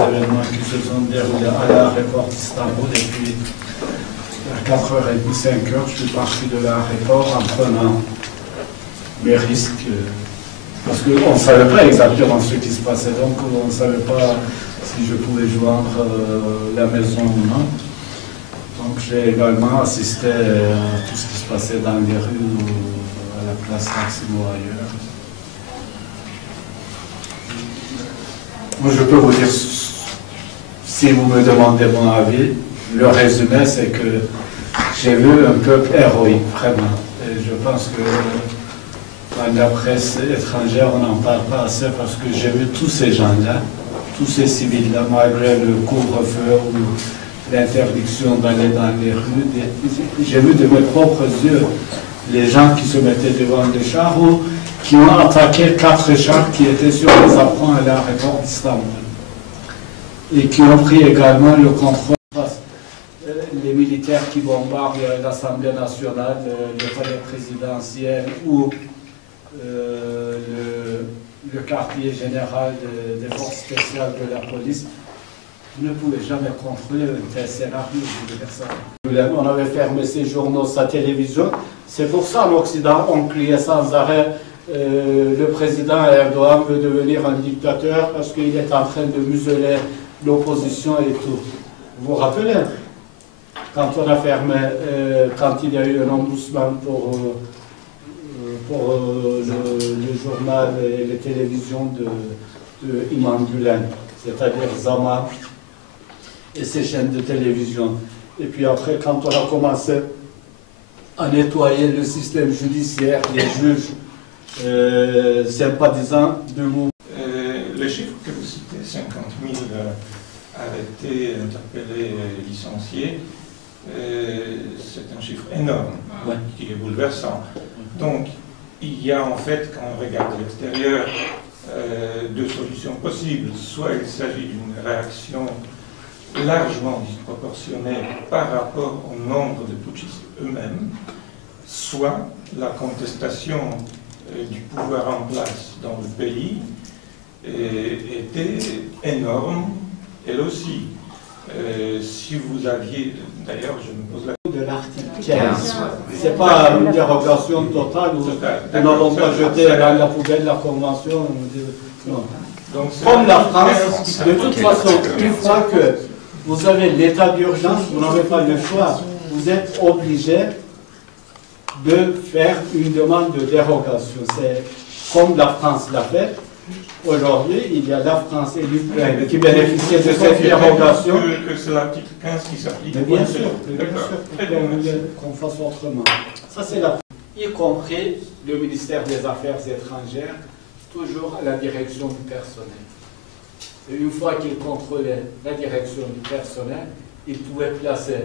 événements qui se sont déroulés à l'aéroport d'Istanbul. Et puis, à 4h30, 5h, je suis parti de l'aéroport en prenant mes risques. Parce qu'on ne savait pas exactement ce qui se passait, donc on ne savait pas si je pouvais joindre la maison ou non. Donc j'ai également assisté à tout ce qui se passait dans les rues ou à la place Taksim ou ailleurs. Moi je peux vous dire, si vous me demandez mon avis, le résumé c'est que j'ai vu un peuple héroïque, vraiment. Et je pense que dans la presse étrangère, on n'en parle pas assez parce que j'ai vu tous ces gens-là, tous ces civils-là, malgré le couvre-feu ou l'interdiction d'aller dans les rues. J'ai vu de mes propres yeux les gens qui se mettaient devant des chars ou qui ont attaqué 4 chars qui étaient sur les apprents à l'aéroport d'Istanbul et qui ont pris également le contrôle. Les militaires qui bombardent l'Assemblée nationale, le palais présidentiel ou le quartier général des forces spéciales de la police, vous ne pouvez jamais contrôler un tel scénario. On avait fermé ses journaux, sa télévision. C'est pour ça l'Occident, on criait sans arrêt le président Erdogan veut devenir un dictateur parce qu'il est en train de museler l'opposition et tout. Vous vous rappelez? Quand on a fermé, quand il y a eu un ombudsman pour le journal et les télévisions de Imam Gülen, c'est-à-dire Zaman et ses chaînes de télévision. Et puis après, quand on a commencé à nettoyer le système judiciaire, les juges sympathisants de mouvement. Le chiffre que vous citez, 50 000 arrêtés, interpellés, licenciés, c'est un chiffre énorme, ouais, qui est bouleversant. Donc, il y a en fait, quand on regarde de l'extérieur, deux solutions possibles. Soit il s'agit d'une réaction largement disproportionnée par rapport au nombre de putschistes eux-mêmes, soit la contestation du pouvoir en place dans le pays était énorme, elle aussi. Si vous aviez, d'ailleurs je me pose la question de l'article 15, c'est pas une dérogation totale où nous n'allons pas jeter dans la poubelle la convention. Non. Donc, comme la France, de toute façon, une fois que vous avez l'état d'urgence, vous n'avez pas le choix. Vous êtes obligé de faire une demande de dérogation. C'est comme la France l'a fait. Aujourd'hui, il y a la France et l'Ukraine qui bénéficient de cette dérogation. Que c'est l'article 15 qui s'applique. Bien sûr, qu'on fasse autrement. Ça, c'est la y compris le ministère des Affaires étrangères, toujours à la direction du personnel. Et une fois qu'il contrôlait la direction du personnel, il pouvait placer,